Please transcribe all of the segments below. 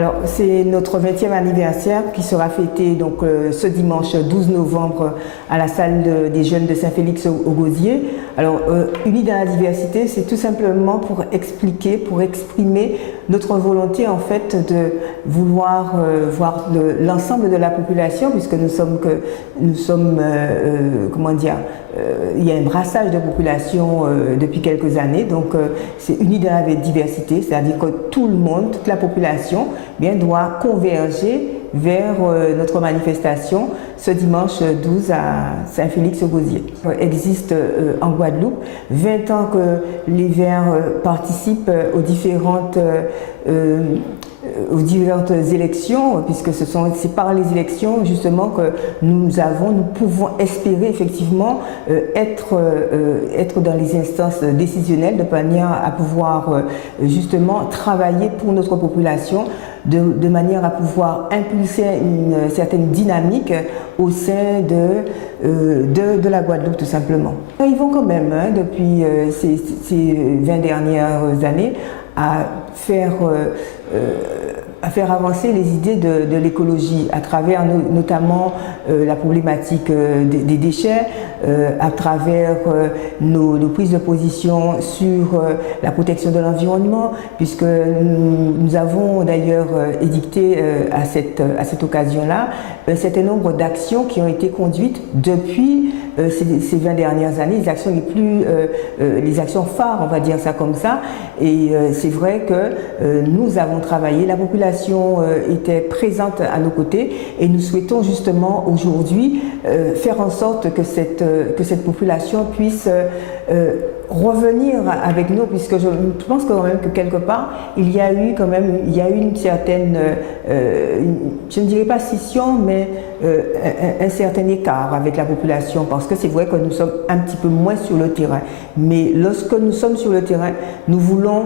Alors, c'est notre 20e anniversaire qui sera fêté donc, ce dimanche 12 novembre à la salle des jeunes de Saint-Félix au Gosier. Alors, Unis dans la diversité, c'est tout simplement pour expliquer, pour exprimer notre volonté en fait de vouloir voir l'ensemble de la population, puisque nous sommes comment dire, il y a un brassage de population depuis quelques années, donc c'est Unis dans la diversité, c'est-à-dire que tout le monde, toute la population, bien, doit converger vers notre manifestation ce dimanche 12 à Saint-Félix-au-Gosier. Existe en Guadeloupe 20 ans que les Verts participent aux différentes élections, puisque c'est par les élections justement que nous pouvons espérer effectivement être dans les instances décisionnelles de manière à pouvoir justement travailler pour notre population, de manière à pouvoir impulser une certaine dynamique au sein de la Guadeloupe tout simplement. Ils vont quand même, depuis ces 20 dernières années, à faire avancer les idées de l'écologie à travers notamment la problématique des déchets, à travers nos prises de position sur la protection de l'environnement, puisque nous avons d'ailleurs édicté à cette occasion-là un certain nombre d'actions qui ont été conduites depuis ces 20 dernières années, les actions phares, on va dire ça comme ça, et c'est vrai que nous avons travaillé, la population était présente à nos côtés et nous souhaitons justement aujourd'hui faire en sorte que cette population puisse revenir avec nous, puisque je pense quand même que quelque part il y a eu une certaine, je ne dirais pas scission, mais un certain écart avec la population, parce que c'est vrai que nous sommes un petit peu moins sur le terrain, mais lorsque nous sommes sur le terrain, nous voulons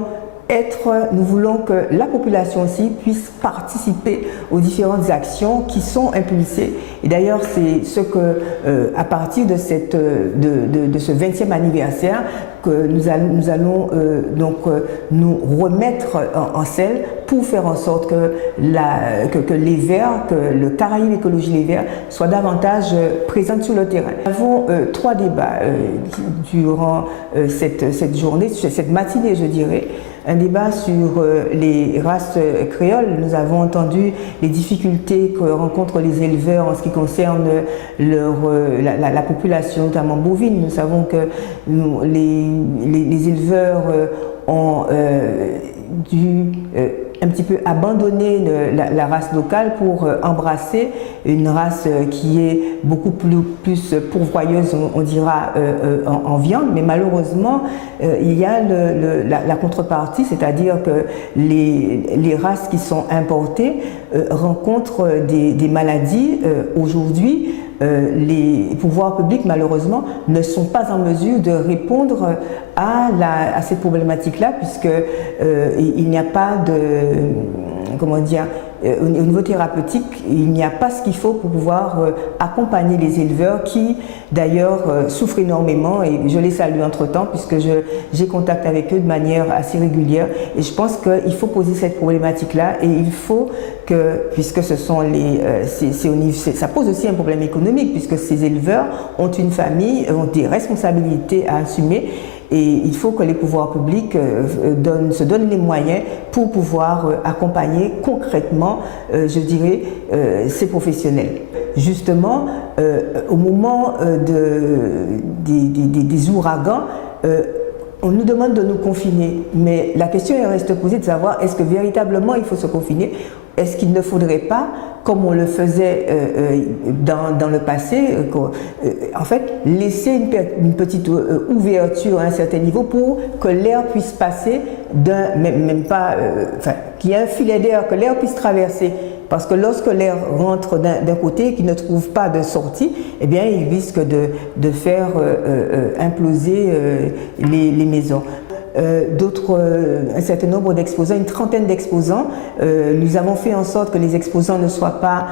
que la population aussi puisse participer aux différentes actions qui sont impulsées. Et d'ailleurs, c'est ce que, à partir de ce 20e anniversaire, que nous allons nous remettre en selle pour faire en sorte que les Verts, que le Caraïbe Écologie Les Verts soit davantage présente sur le terrain. Nous avons 3 débats durant cette journée, cette matinée, je dirais. Un débat sur les races créoles. Nous avons entendu les difficultés que rencontrent les éleveurs en ce qui concerne la population, notamment bovine. Nous savons que les éleveurs ont dû un petit peu abandonner la race locale pour embrasser une race qui est beaucoup plus pourvoyeuse, on dira, en viande. Mais malheureusement, il y a la contrepartie, c'est-à-dire que les races qui sont importées rencontrent des maladies. Aujourd'hui, les pouvoirs publics, malheureusement, ne sont pas en mesure de répondre à cette problématique-là, puisque il n'y a pas comment dire, au niveau thérapeutique, il n'y a pas ce qu'il faut pour pouvoir accompagner les éleveurs qui, d'ailleurs, souffrent énormément, et je les salue entre-temps, puisque j'ai contact avec eux de manière assez régulière, et je pense qu'il faut poser cette problématique-là, et il faut que, puisque ce sont ça pose aussi un problème économique, puisque ces éleveurs ont une famille, ont des responsabilités à assumer, et il faut que les pouvoirs publics se donnent les moyens pour pouvoir accompagner concrètement, je dirais, ces professionnels. Justement, au moment des ouragans, on nous demande de nous confiner, mais la question reste posée de savoir est-ce que véritablement il faut se confiner? Est-ce qu'il ne faudrait pas, comme on le faisait dans le passé, en fait, laisser une petite ouverture à un certain niveau pour que l'air puisse passer qu'il y ait un filet d'air, que l'air puisse traverser. Parce que lorsque l'air rentre d'un côté et qu'il ne trouve pas de sortie, eh bien, il risque de faire imploser les maisons. un certain nombre d'exposants, une trentaine d'exposants. Nous avons fait en sorte que les exposants ne soient pas,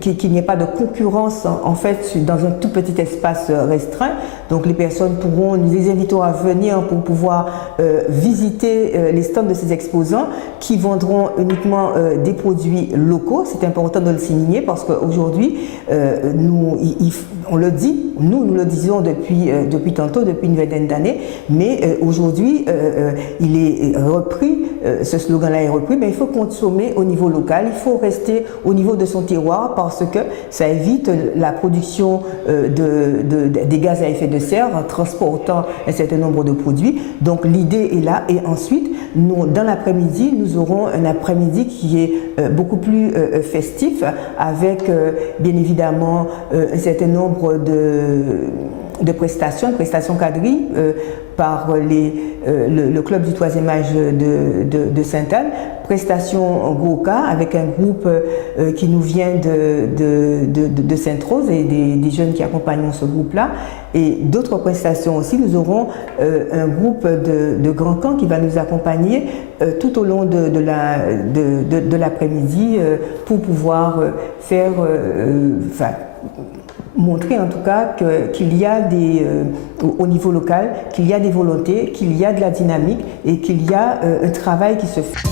qu'il n'y ait pas de concurrence en fait dans un tout petit espace restreint. Donc les personnes pourront, nous les invitons à venir pour pouvoir visiter les stands de ces exposants qui vendront uniquement des produits locaux. C'est important de le signaler parce qu'aujourd'hui, on le dit, nous le disons depuis tantôt, depuis une vingtaine d'années, mais aujourd'hui, il est repris, ce slogan-là est repris, mais il faut consommer au niveau local, il faut rester au niveau de son terroir parce que ça évite la production des gaz à effet de serre en transportant un certain nombre de produits. Donc l'idée est là et ensuite, dans l'après-midi, nous aurons un après-midi qui est beaucoup plus festif avec bien évidemment un certain nombre de prestations quadrilles par le club du 3e âge de Sainte-Anne, prestations Goka avec un groupe qui nous vient de Sainte-Rose et des jeunes qui accompagnent ce groupe-là, et d'autres prestations aussi. Nous aurons un groupe de Grand Camp qui va nous accompagner tout au long de l'après-midi pour pouvoir faire, montrer en tout cas qu'il y a au niveau local, qu'il y a des volontés, qu'il y a de la dynamique et qu'il y a un travail qui se fait.